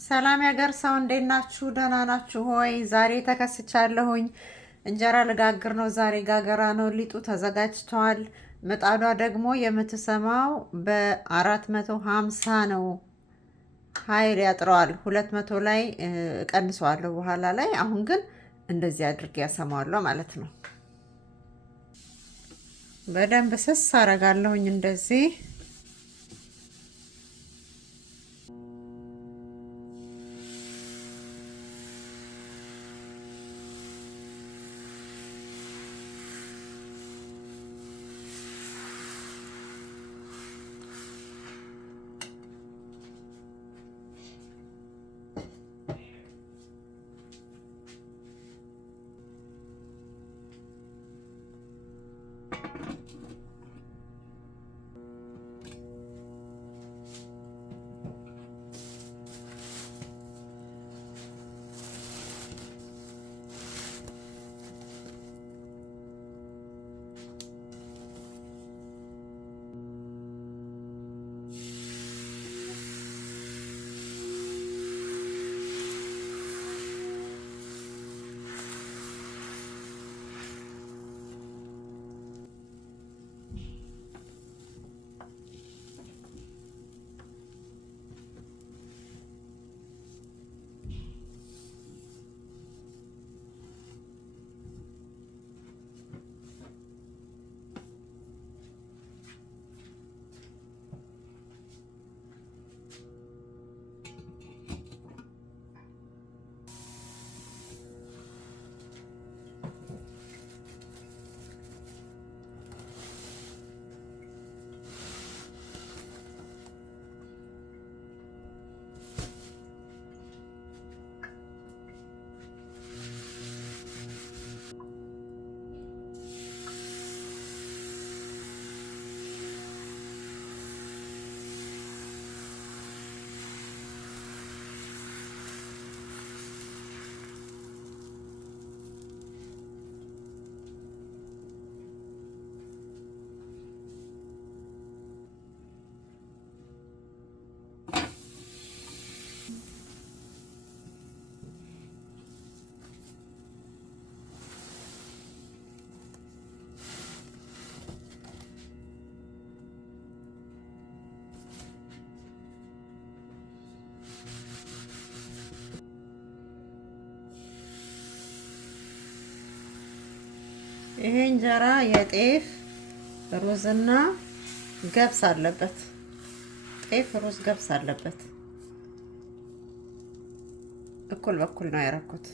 ሰላም ያገር ሰው እንዴት ናችሁ? ደህና ናችሁ ሆይ? ዛሬ ተከስቻለሁኝ። እንጀራ ልጋግር ነው። ዛሬ ጋገራ ነው። ሊጡ ተዘጋጅቷል። ምጣዷ ደግሞ የምትሰማው በ450 ነው። ኃይል ያጥረዋል። 200 ላይ እቀንሰዋለሁ በኋላ ላይ። አሁን ግን እንደዚህ አድርጌ ያሰማዋለሁ ማለት ነው። በደንብ ስስ አረጋለሁኝ እንደዚህ። ይሄ እንጀራ የጤፍ ሩዝና ገብስ አለበት። ጤፍ ሩዝ ገብስ አለበት። እኩል በኩል ነው ያደረኩት።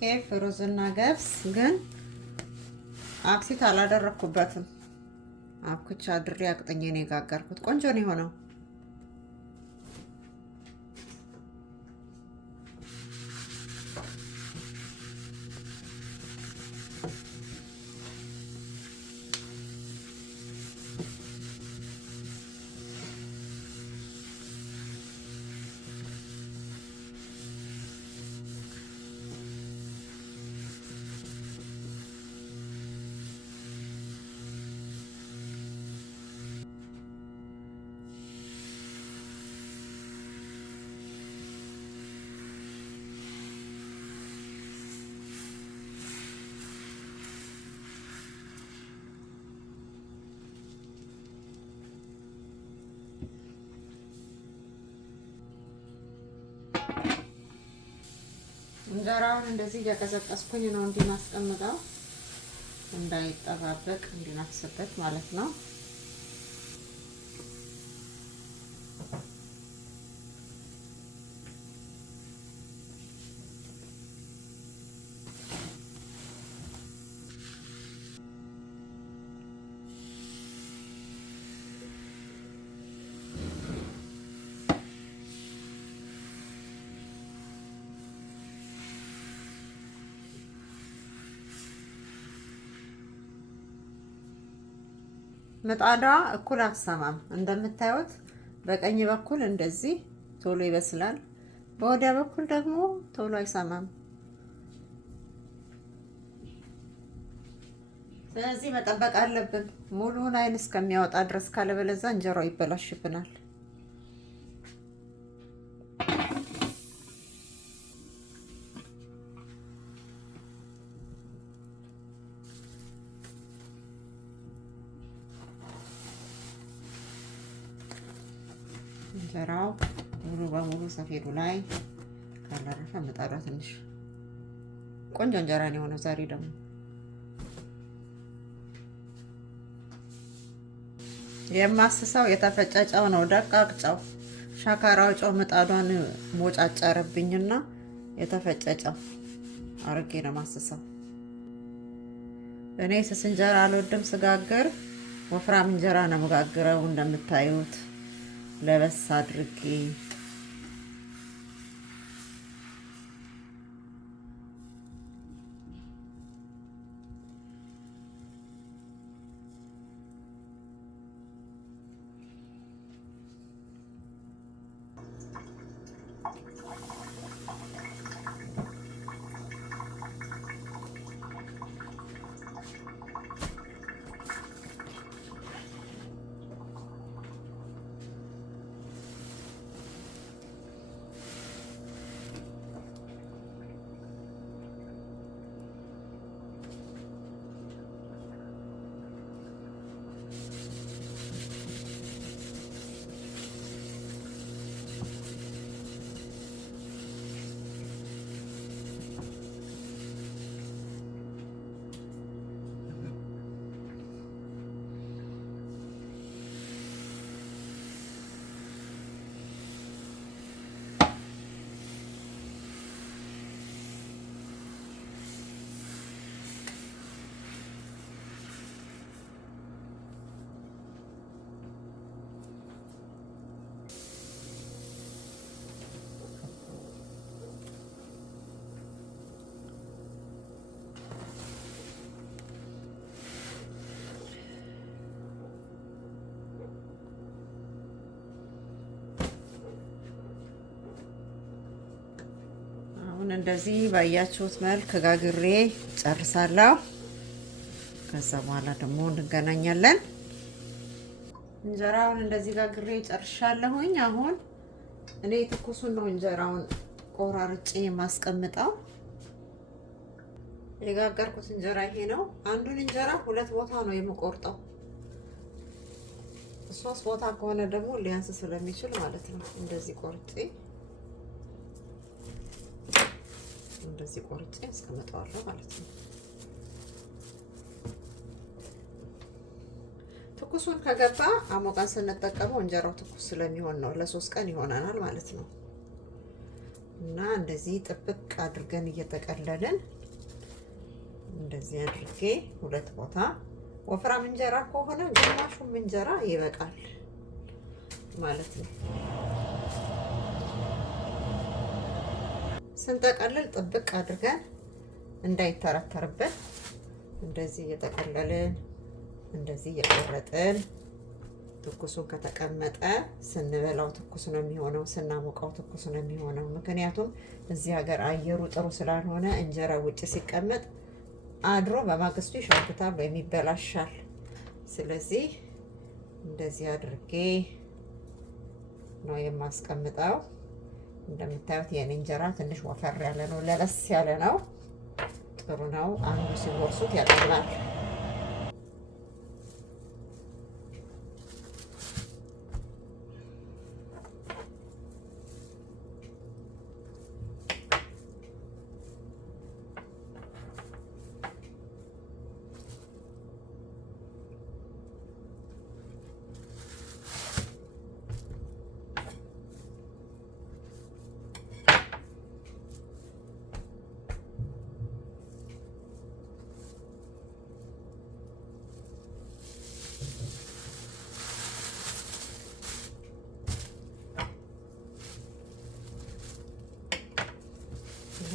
ጤፍ ሩዝና ገብስ ግን አብሲት አላደረኩበትም። አብኩቻ አድሬ አቅጥኜ ነው የጋገርኩት። ቆንጆ ነው የሆነው። እንጀራውን እንደዚህ እያቀዘቀዝኩኝ ነው እንዲማስቀምጠው እንዳይጠባበቅ እንዲነፍስበት ማለት ነው። ምጣዷ እኩል አትሰማም። እንደምታዩት በቀኝ በኩል እንደዚህ ቶሎ ይበስላል። በወዲያ በኩል ደግሞ ቶሎ አይሰማም። ስለዚህ መጠበቅ አለብን ሙሉውን አይን እስከሚያወጣ ድረስ፣ ካለበለዛ እንጀራው ይበላሽብናል። እንጀራው ሙሉ በሙሉ ሰፌዱ ላይ ካላረፈ ምጣዷ ትንሽ ቆንጆ እንጀራ ነው የሆነው። ዛሬ ደግሞ የማስሰው የተፈጨ ጨው ነው፣ ደቃቅ ጨው። ሻካራው ጨው ምጣዷን ሞጫጨርብኝና የተፈጨ ጨው አርጌ ነው ማስሰው። እኔ ስስ እንጀራ አልወድም ስጋግር፣ ወፍራም እንጀራ ነው መጋግረው። እንደምታዩት ለበስ አድርጌ እንደዚህ ባያችሁት መልክ ጋግሬ ጨርሳለሁ። ከዛ በኋላ ደግሞ እንገናኛለን። እንጀራውን እንደዚህ ጋግሬ ጨርሻለሁኝ። አሁን እኔ ትኩሱን ነው እንጀራውን ቆራርጬ የማስቀምጠው። የጋገርኩት እንጀራ ይሄ ነው። አንዱን እንጀራ ሁለት ቦታ ነው የምቆርጠው። ሶስት ቦታ ከሆነ ደግሞ ሊያንስ ስለሚችል ማለት ነው። እንደዚህ ቆርጬ አስቀምጠዋለሁ ማለት ነው። ትኩሱን ከገባ አሞቃን ስንጠቀመው እንጀራው ትኩስ ስለሚሆን ነው። ለ3 ቀን ይሆናል ማለት ነው። እና እንደዚህ ጥብቅ አድርገን እየተቀለልን እንደዚህ አድርጌ ሁለት ቦታ። ወፍራም እንጀራ ከሆነ ግማሹም እንጀራ ይበቃል ማለት ነው። ስንጠቀልል ጥብቅ አድርገን እንዳይተረተርብን እንደዚህ እየጠቀለልን እንደዚህ እየቆረጥን። ትኩሱን ከተቀመጠ ስንበላው ትኩስ ነው የሚሆነው፣ ስናሞቀው ትኩስ ነው የሚሆነው። ምክንያቱም እዚህ ሀገር አየሩ ጥሩ ስላልሆነ እንጀራ ውጭ ሲቀመጥ አድሮ በማግስቱ ይሻግታል ወይም ይበላሻል። ስለዚህ እንደዚህ አድርጌ ነው የማስቀምጠው። እንደምታዩት የኔ እንጀራ ትንሽ ወፈር ያለ ነው፣ ለለስ ያለ ነው። ጥሩ ነው። አንዱ ሲወርሱት ያጠላል።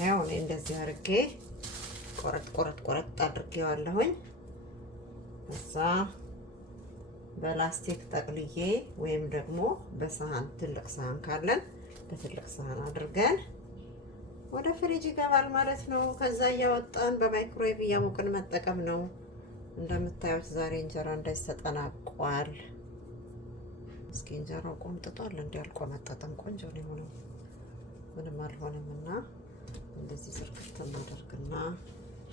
ያው እኔ እንደዚህ አድርጌ ቆረጥ አድርጌዋለሁኝ። እዛ በላስቲክ ጠቅልዬ ወይም ደግሞ በሳህን ትልቅ ሳህን ካለን በትልቅ ሳህን አድርገን ወደ ፍሪጅ ይገባል ማለት ነው። ከዛ እያወጣን በማይክሮዌቭ እያሞቅን መጠቀም ነው። እንደምታዩት ዛሬ እንጀራ እንደዚህ ተጠናቋል። እስኪ እንጀራው ቆምጥጧል፣ እንዲህ አልቆመጠጠም። ቆንጆ ነው የሆነው፣ ምንም አልሆነም። እና እንደዚህ ዝርግት እናደርግና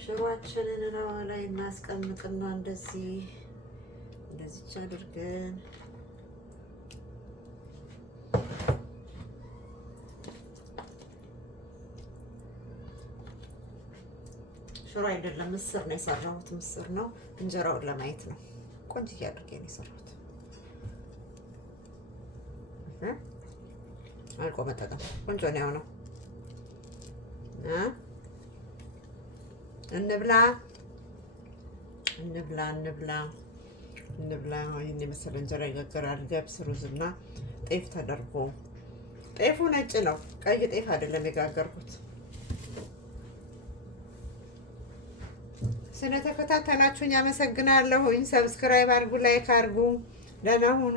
ሽሯችንን ላይ እናስቀምጥና እንደዚች አድርገን ሽሮ አይደለም ምስር ነው የሰራሁት። ምስር ነው፣ እንጀራውን ለማየት ነው። ቆንጆ አድርጌ ነው የሰራሁት። አልቆመጠጠም፣ ቆንጆ ነው የሆነው። እንብላ እንብላ እንብላ እንብላ። ይህን የመሰለ እንጀራ ይጋገራል። ገብስ፣ ሩዝና ጤፍ ተደርጎ፣ ጤፉ ነጭ ነው፣ ቀይ ጤፍ አይደለም የጋገርኩት። ስለተከታተላችሁኝ አመሰግናለሁኝ። ሰብስክራይብ አድርጉ፣ ላይክ አድርጉ። ደህና ሁኑ።